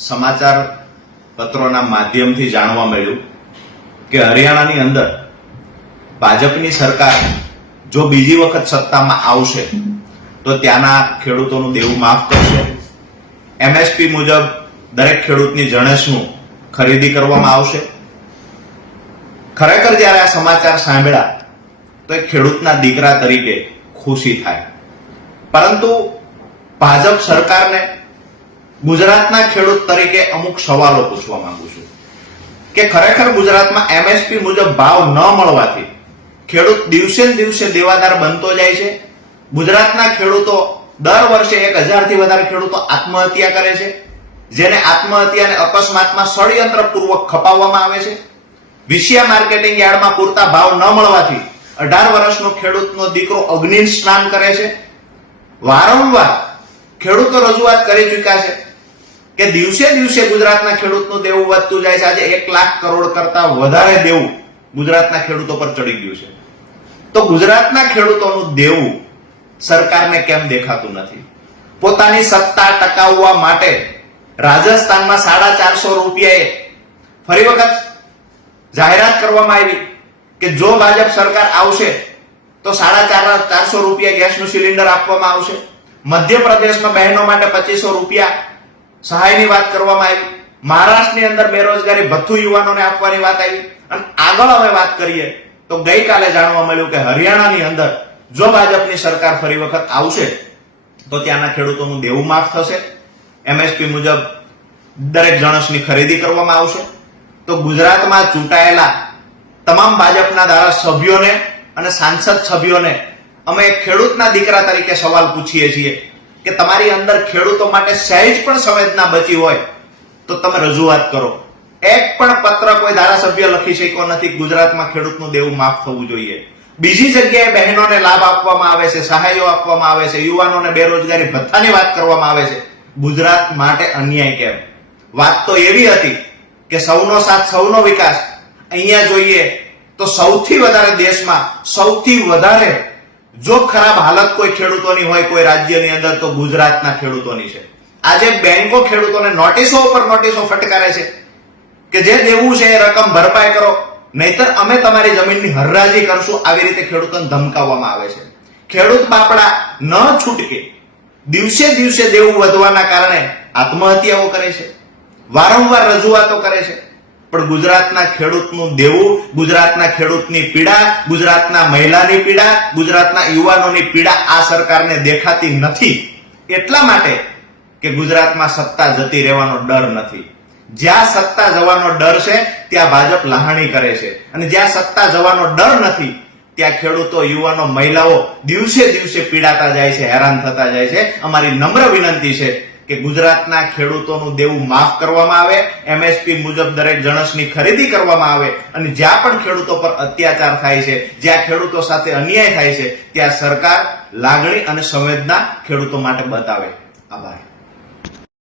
સમાચાર પત્રોના માધ્યમથી જાણવા મળ્યું કે હરિયાણાની અંદર ભાજપની સરકાર જો બીજી વખત સત્તામાં આવશે તો ત્યાંના ખેડૂતોનું દેવું માફ કરશે. એમએસપી મુજબ દરેક ખેડૂતની જણસનું ખરીદી કરવામાં આવશે. ખરેખર જ્યારે આ સમાચાર સાંભળ્યા તો એક ખેડૂતના દીકરા તરીકે ખુશી થાય. પરંતુ ભાજપ સરકારને ગુજરાતના ખેડૂત તરીકે અમુક સવાલો પૂછવા માંગુ છું કે ખરેખર ગુજરાતમાં એમએસપી મુજબ ભાવ ન મળવાથી ખેડૂત દિવસે ને દિવસે દેવાદાર બનતો જાય છે. ગુજરાતના ખેડૂતો દર વર્ષે 1000 થી વધારે ખેડૂતો આત્મહત્યા કરે છે, જેને આત્મહત્યાને અકસ્માતમાં ષડયંત્રપૂર્વક ખપાવવામાં આવે છે. વિશિયા માર્કેટિંગ યાર્ડમાં પૂરતા ભાવ ન મળવાથી 18 વર્ષનો ખેડૂતનો દીકરો અગ્નિ સ્નાન કરે છે. વારંવાર ખેડૂતો રજૂઆત કરી ચૂક્યા છે કે દિવસે દિવસે ગુજરાતના ખેડૂતનું દેવું વધતું જાય છે. આજે 1 લાખ કરોડ કરતા વધારે દેવું ગુજરાતના ખેડૂતો પર ચડી ગયું છે. તો ગુજરાતના ખેડૂતોનું દેવું સરકારને કેમ દેખાતું નથી? પોતાની સત્તા ટકાવવા માટે રાજસ્થાનમાં 450 રૂપિયાએ ફરી વખત જાહેરાત કરવામાં આવી કે જો ભાજપ સરકાર આવશે તો 450 રૂપિયા ગેસનું સિલિન્ડર આપવામાં આવશે. મધ્યપ્રદેશમાં બહેનો માટે 2500 રૂપિયા સહાયની વાત કરવામાં આવી. મહારાષ્ટ્રની અંદર બેરોજગારી ભથ્થું યુવાનોને આપવાની વાત આવી. અને આગળ અમે વાત કરીએ તો ગઈકાલે જાણવા મળ્યું કે હરિયાણાની અંદર જો ભાજપની સરકાર ફરી વખત આવશે તો ત્યાંના ખેડૂતોનું દેવું માફ થશે. એમએસપી મુજબ દરેક જણસની ખરીદી કરવામાં આવશે. તો ગુજરાતમાં ચૂંટાયેલા તમામ ભાજપના ધારાસભ્યોને અને સાંસદ સભ્યોને અમે ખેડૂતના દીકરા તરીકે સવાલ પૂછીએ છીએ કે તમારી અંદર ખેડૂતો માટે સહેજ પણ સંવેદના બચી હોય તો તમે રજૂઆત કરો. એક પણ પત્ર કોઈ ધારાસભ્ય લખી શક્યો નથી ગુજરાતમાં ખેડૂતનું દેવું માફ થવું જોઈએ. બીજી જગ્યાએ બહેનોને લાભ આપવામાં આવે છે, સહાયો આપવામાં આવે છે, યુવાનોને બેરોજગારી ભથ્થાની વાત કરવામાં આવે છે. ગુજરાત માટે અન્યાય કેમ? વાત તો એવી હતી કે સૌનો સાથ સૌનો વિકાસ. અહીંયા જોઈએ તો સૌથી વધારે દેશમાં સૌથી વધારે જો ખરાબ હાલત કોઈ ખેડૂતોની હોય કોઈ રાજ્યની અંદર તો ગુજરાતના ખેડૂતોની છે. આજે બેંકો ખેડૂતોને નોટિસો ઉપર નોટિસો ફટકારે છે કે જે દેવું છે એ રકમ ભરપાઈ કરો, નહીતર અમે તમારી જમીનની હરરાજી કરશું. આવી રીતે ખેડૂતોને ધમકાવવામાં આવે છે. ખેડૂત બાપડા ન છૂટકે દિવસે દિવસે દેવું વધવાના કારણે આત્મહત્યાઓ કરે છે, વારંવાર રજૂઆતો કરે છે. પણ ગુજરાતના ખેડૂતનું દેવું, ગુજરાતના ખેડૂતની પીડા, ગુજરાતના મહિલાની પીડા, ગુજરાતના યુવાનોની પીડા આ સરકારને દેખાતી નથી. એટલા માટે કે ગુજરાતમાં સત્તા જતી રહેવાનો ડર નથી. જ્યાં સત્તા જવાનો ડર છે ત્યાં ભાજપ લહાણી કરે છે, અને જ્યાં સત્તા જવાનો ડર નથી ત્યાં ખેડૂતો, યુવાનો, મહિલાઓ દિવસે દિવસે પીડાતા જાય છે, હેરાન થતા જાય છે. અમારી નમ્ર વિનંતી છે કે ગુજરાતના ખેડૂતોનું દેવું માફ કરવામાં આવે, એમએસપી મુજબ દરેક જણસની ખરીદી કરવામાં આવે, અને જ્યાં પણ ખેડૂતો પર અત્યાચાર થાય છે, જ્યાં ખેડૂતો સાથે અન્યાય થાય છે ત્યાં સરકાર લાગણી અને સંવેદના ખેડૂતો માટે બતાવે. આભાર.